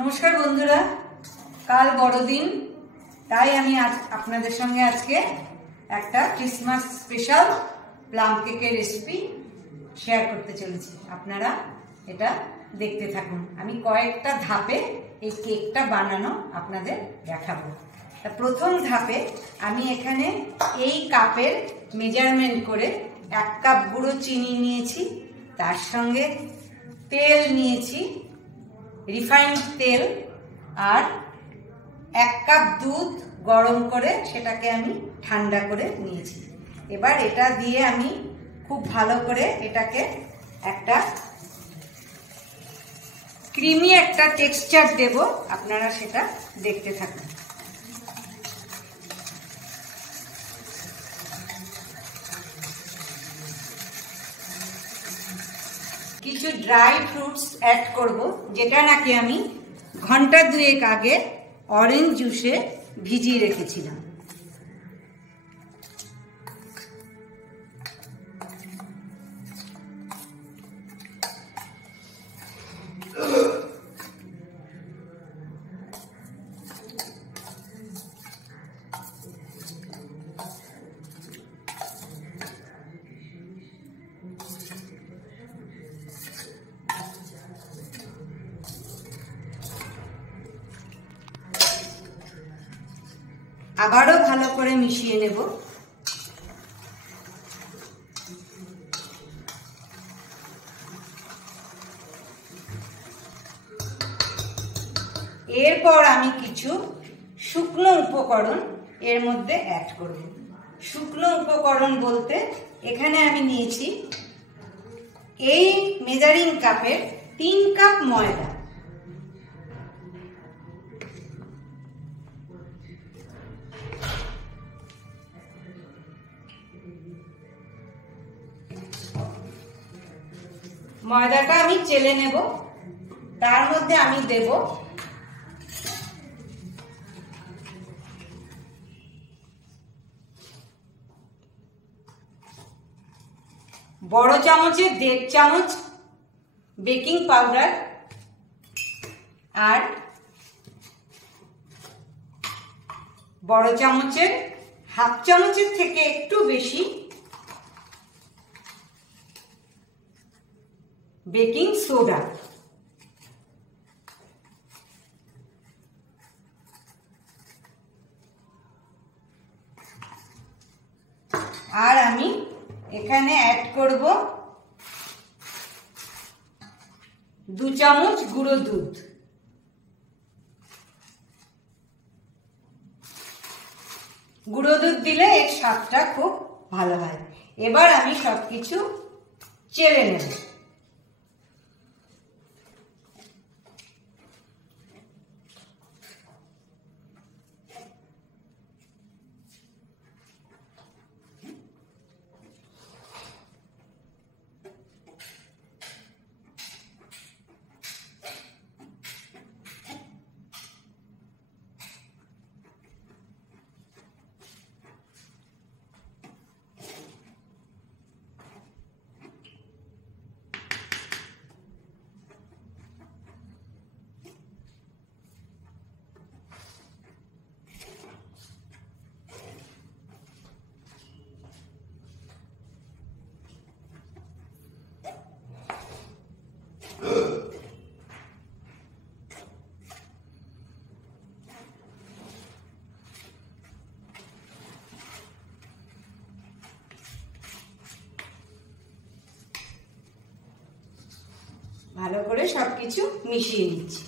নমস্কার বন্ধুরা, কাল বড়দিন, তাই আমি আপনাদের সঙ্গে আজকে একটা ক্রিসমাস স্পেশাল প্লাম কেকের রেসিপি শেয়ার করতে চলেছি। আপনারা এটা দেখতে থাকুন। আমি কয়েকটা ধাপে এই কেকটা বানানো আপনাদের দেখাবো। তা প্রথম ধাপে আমি এখানে এই কাপের মেজারমেন্ট করে 1 কাপ গুঁড়ো চিনি নিয়েছি, তার সঙ্গে তেল নিয়েছি, রিফাইন্ড তেল, আর 1 কাপ দুধ গরম করে সেটাকে আমি ঠান্ডা করে নিয়েছি। এবার এটা দিয়ে আমি খুব ভালো করে এটাকে একটা ক্রিমি একটা টেক্সচার দেব। আপনারা সেটা দেখতে থাকুন। কিছু ড্রাই ফ্রুটস অ্যাড করব, যেটা নাকি আমি ঘন্টা 2 আগে অরেঞ্জ জুসে ভিজিয়ে রেখেছিলাম। আবারও ভালো করে মিশিয়ে নেব। এরপর আমি কিছু শুকনো উপকরণ এর মধ্যে অ্যাড করব। শুকনো উপকরণ বলতে এখানে আমি নিয়েছি এই মেজারিং কাপের 3 কাপ ময়দা, ময়দাটা আমি চেলে নেব। তার মধ্যে আমি দেব বড় চামচের 1.5 চামচ বেকিং পাউডার, আর বড় চামচের 1/2 চামচের থেকে একটু বেশি বেকিং সোডা। আর আমি এখানে অ্যাড করব 2 চামচ গুঁড়ো দুধ। গুঁড়ো দুধ দিলে এর স্বাদটা খুব ভালো হয়। এবার আমি সবকিছু চেলে নেব। ভালো করে সবকিছু মিশিয়ে নিচ্ছি।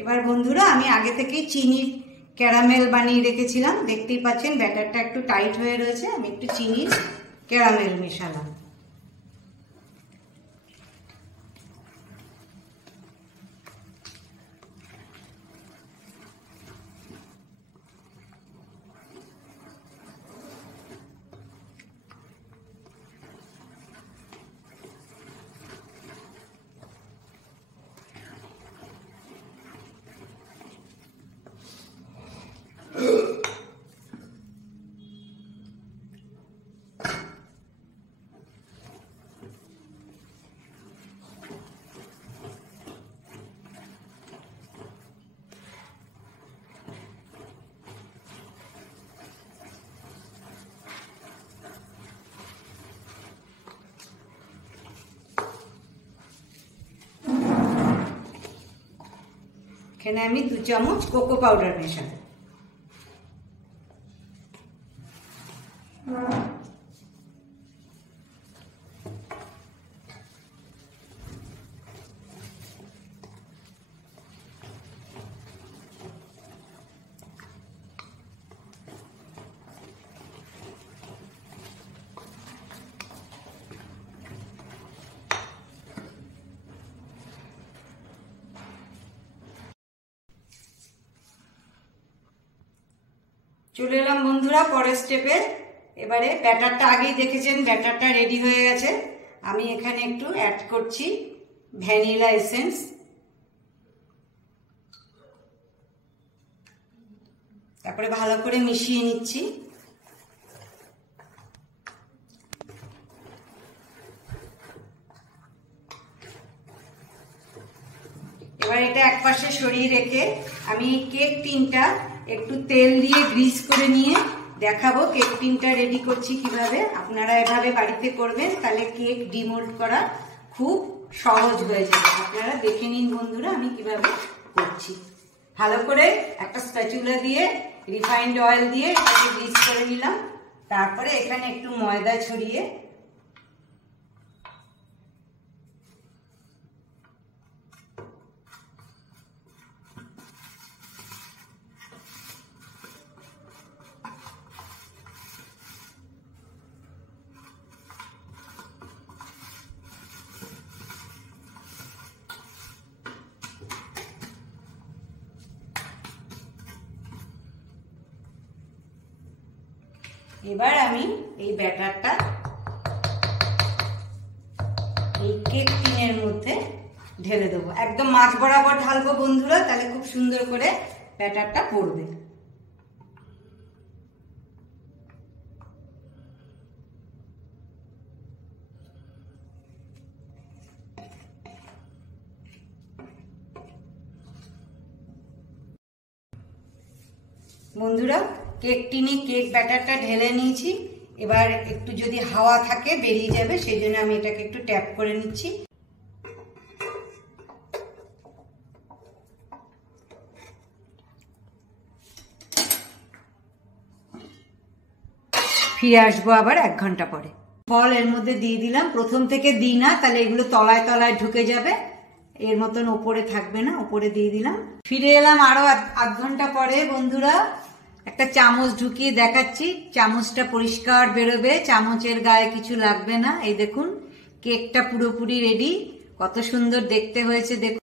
এবার বন্ধুরা আমি আগে থেকেই চিনির ক্যারামেল বানিয়ে রেখেছিলাম, দেখতেই পাচ্ছেন ব্যাটারটা একটু টাইট হয়ে রয়েছে। আমি একটু চিনির ক্যারামেল মেশালাম। এখানে আমি 2 চামচ কোকো পাউডার মেশাবো। চলে এলাম বন্ধুরা পরের স্টেপে। এবারে ব্যাটারটা আগেই দেখেছেন, ব্যাটারটা রেডি হয়ে গেছে। আমি এখানে একটু অ্যাড করছি ভ্যানিলা এসেন্স। তারপরে ভালো করে মিশিয়ে নিচ্ছি। এবার এটা একপাশে সরিয়ে রেখে আমি কেক টিনটা একটু তেল দিয়ে গ্রিস করে নিয়ে দেখাবো কেক টিনটা রেডি করছি কিভাবে। আপনারা এভাবে বাড়িতে করবেন, তাহলে কেক ডিমোল্ড করা খুব সহজ হয়ে যাবে। আপনারা দেখে নিন বন্ধুরা আমি কিভাবে করছি। ভালো করে একটা স্প্যাচুলা দিয়ে রিফাইন্ড অয়েল দিয়ে এটাকে গ্রিস করে নিলাম। তারপরে এখানে একটু ময়দা ছড়িয়ে এবার আমি এই ব্যাটারটা এই কেক টিনের মধ্যে ঢেলে দেবো। একদম মাঝ বরাবর ঢালবো বন্ধুরা, তাহলে খুব সুন্দর করে ব্যাটারটা পড়বে। বন্ধুরা কেক টিনে কেক ব্যাটারটা ঢেলে নিয়েছি। এবার একটু যদি হাওয়া থাকে বেরিয়ে যাবে, সেই জন্য আমি এটাকে একটু ট্যাপ করে নিচ্ছি। ফিরে আসবো আবার 1 ঘন্টা পরে। ফল এর মধ্যে দিয়ে দিলাম। প্রথম থেকে দিই না, তাহলে এগুলো তলায় তলায় ঢুকে যাবে, এর মতন ওপরে থাকবে না। ওপরে দিয়ে দিলাম। ফিরে এলাম আরো 1/2 ঘন্টা পরে বন্ধুরা। একটা চামচ ঢুকিয়ে দেখাচ্ছি, চামচটা পরিষ্কার বেরোবে, চামচের গায়ে কিছু লাগবে না। এই দেখুন কেকটা পুরোপুরি রেডি। কত সুন্দর দেখতে হয়েছে দেখুন।